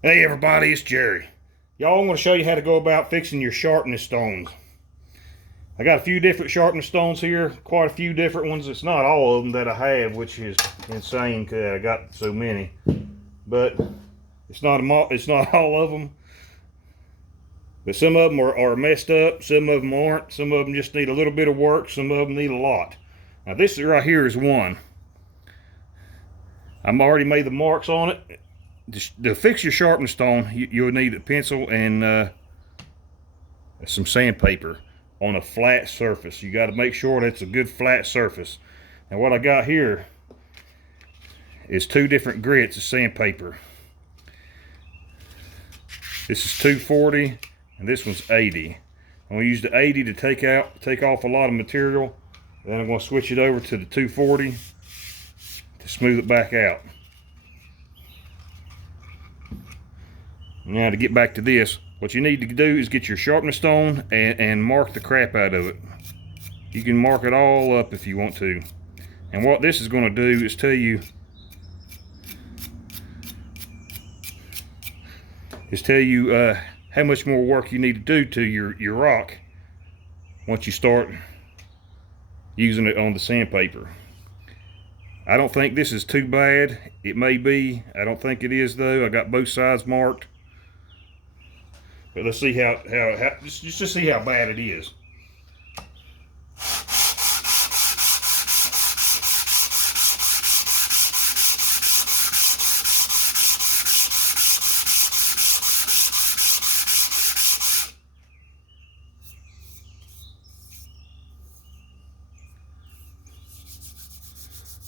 Hey everybody, it's Jerry. Y'all, I'm going to show you how to go about fixing your sharpening stones. I got a few different sharpening stones here, quite a few different ones. It's not all of them that I have, which is insane because I got so many. But it's not all of them. But some of them are messed up, some of them aren't, some of them just need a little bit of work, some of them need a lot. Now this right here is one. I've already made the marks on it. To fix your sharpening stone, you'll need a pencil and some sandpaper on a flat surface. You got to make sure that's a good flat surface. Now what I got here is two different grits of sandpaper. This is 240 and this one's 80. I'm going to use the 80 to take off a lot of material. Then I'm going to switch it over to the 240 to smooth it back out. Now to get back to this, what you need to do is get your sharpening stone and mark the crap out of it. You can mark it all up if you want to. And what this is going to do is tell you how much more work you need to do to your rock once you start using it on the sandpaper. I don't think this is too bad. It may be. I don't think it is though. I got both sides marked. But let's see just to see how bad it is.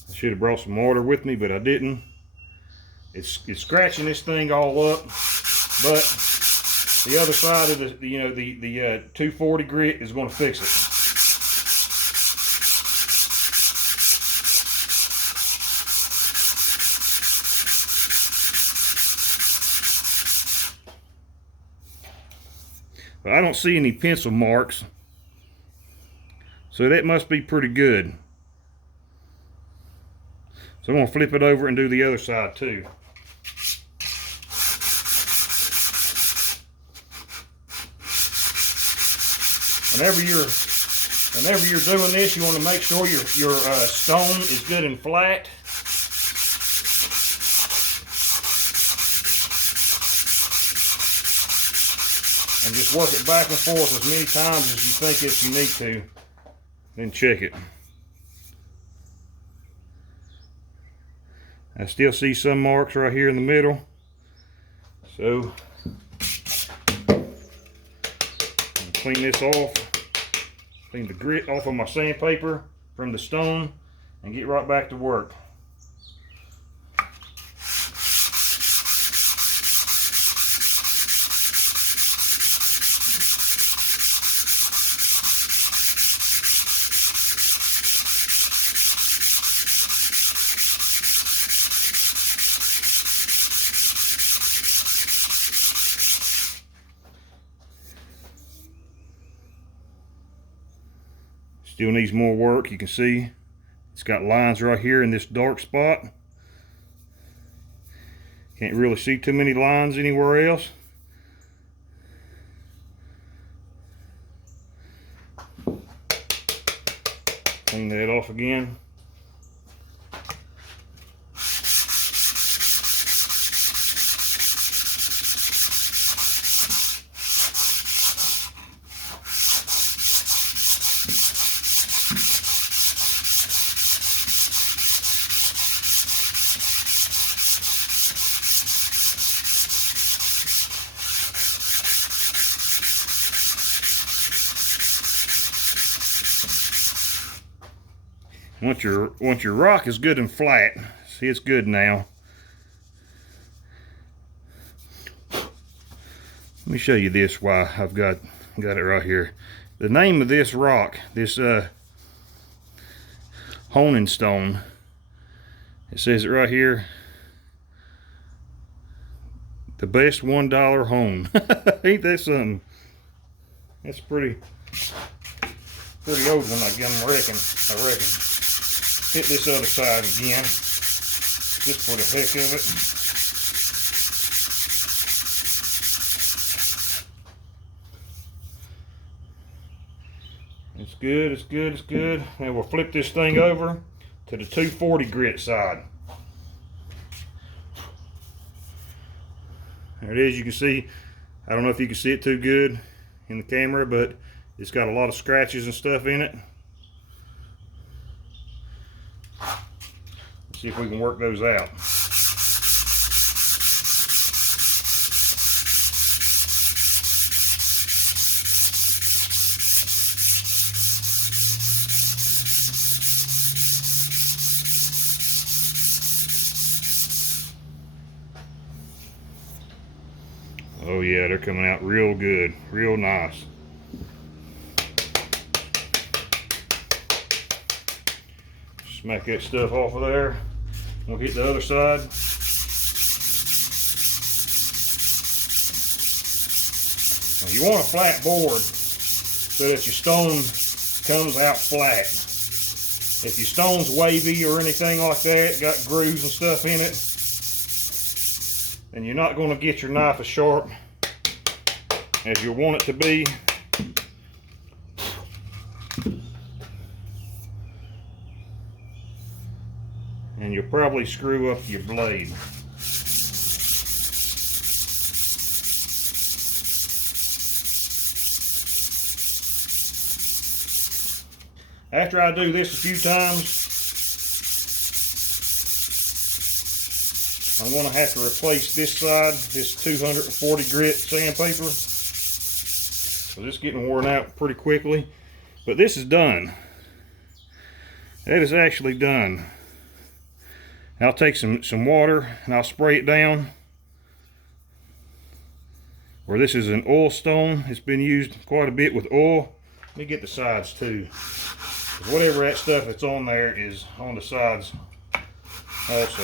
I should have brought some water with me, but I didn't. It's scratching this thing all up, but the other side of the 240 grit is going to fix it. But I don't see any pencil marks, so that must be pretty good. So I'm going to flip it over and do the other side too. Whenever you're doing this, you want to make sure your stone is good and flat. And just work it back and forth as many times as you think that you need to. Then check it. I still see some marks right here in the middle. So clean this off, clean the grit off of my sandpaper from the stone, and get right back to work. Still needs more work. You can see it's got lines right here in this dark spot. Can't really see too many lines anywhere else. Clean that off again. Once your rock is good and flat, see it's good now. Let me show you this why I've got it right here. The name of this rock, this honing stone, it says it right here, the best $1 hone. Ain't that something? That's pretty old one, I reckon. Hit this other side again, just for the heck of it. good, it's good, it's good. And we'll flip this thing over to the 240 grit side. There it is. You can see, I don't know if you can see it too good in the camera, but it's got a lot of scratches and stuff in it. Let's see if we can work those out. Oh yeah, they're coming out real good, real nice. Smack that stuff off of there. We'll hit the other side. Now you want a flat board so that your stone comes out flat. If your stone's wavy or anything like that, got grooves and stuff in it, then you're not going to get your knife as sharp as you want it to be. And you'll probably screw up your blade. After I do this a few times, I'm going to have to replace this side, this 240 grit sandpaper. So this is getting worn out pretty quickly. But this is done. That is actually done. I'll take some water and I'll spray it down. Where this is an oil stone, it's been used quite a bit with oil. Let me get the sides too. Whatever that stuff that's on there is on the sides also.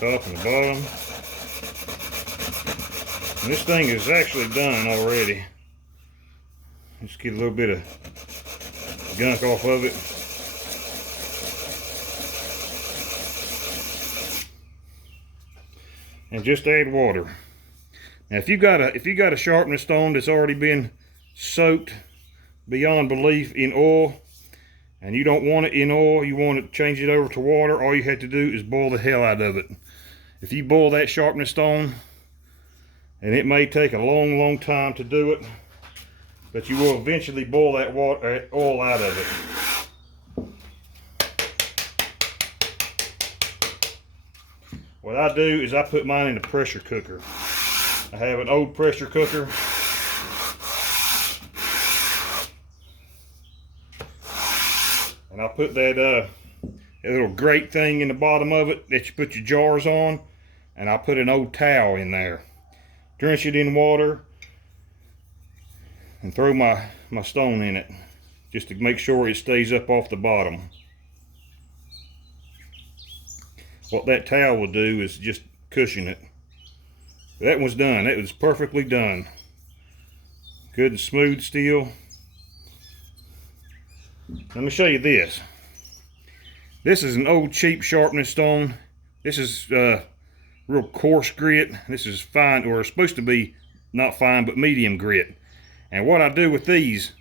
Top and the bottom. And this thing is actually done already. Just get a little bit of gunk off of it. And just add water. Now if you got a sharpening stone that's already been soaked beyond belief in oil, and you don't want it in oil, you want to change it over to water, all you have to do is boil the hell out of it. If you boil that sharpening stone, and it may take a long time to do it, but you will eventually boil that oil out of it. What I do is I put mine in a pressure cooker. I have an old pressure cooker. And I put that little grate thing in the bottom of it that you put your jars on, and I put an old towel in there. Drench it in water and throw my stone in it just to make sure it stays up off the bottom. What that towel will do is just cushion it. That one's done. It was perfectly done. Good and smooth steel. Let me show you this. This is an old cheap sharpening stone. This is real coarse grit. This is fine, or it's supposed to be not fine, but medium grit. And what I do with these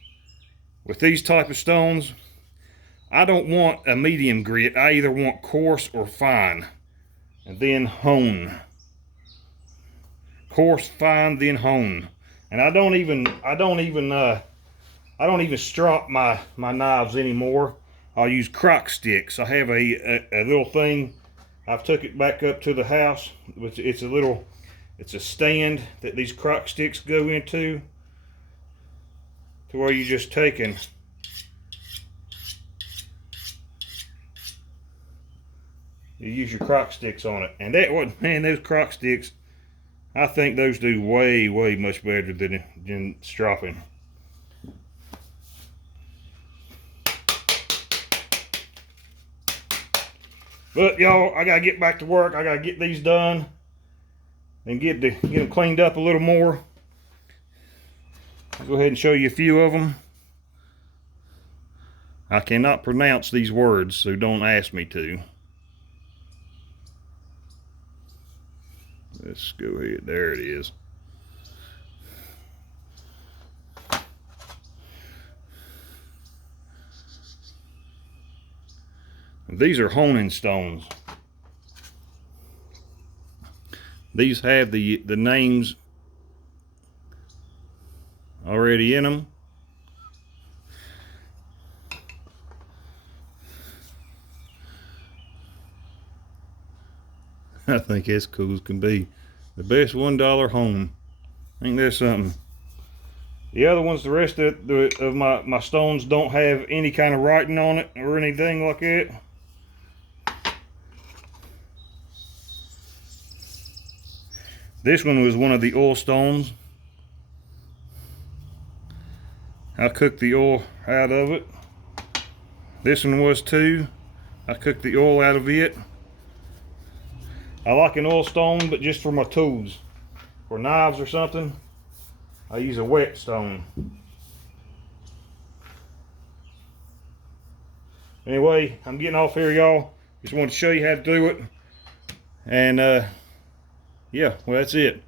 type of stones, I don't want a medium grit. I either want coarse or fine, and then hone. Coarse, fine, then hone. And I don't even I don't even strop my knives anymore. I'll use crock sticks. I have a little thing. I've took it back up to the house. It's a stand that these crock sticks go into, to where you just take and you use your crock sticks on it. And that one, man, those crock sticks, I think those do way much better than stropping. But y'all, I gotta get back to work. I gotta get these done and get them cleaned up a little more. I'll go ahead and show you a few of them. I cannot pronounce these words, so don't ask me to. Let's go ahead. There it is. These are honing stones. These have the names already in them. I think that's cool as can be. The best $1 hone. Ain't that something? The other ones, the rest of my stones don't have any kind of writing on it or anything like that. This one was one of the oil stones. I cooked the oil out of it. This one was too. I cooked the oil out of it. I like an oil stone, but just for my tools. For knives or something, I use a wet stone. Anyway, I'm getting off here, y'all. Just wanted to show you how to do it. And yeah, well, that's it.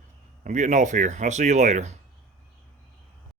I'm getting off here. I'll see you later.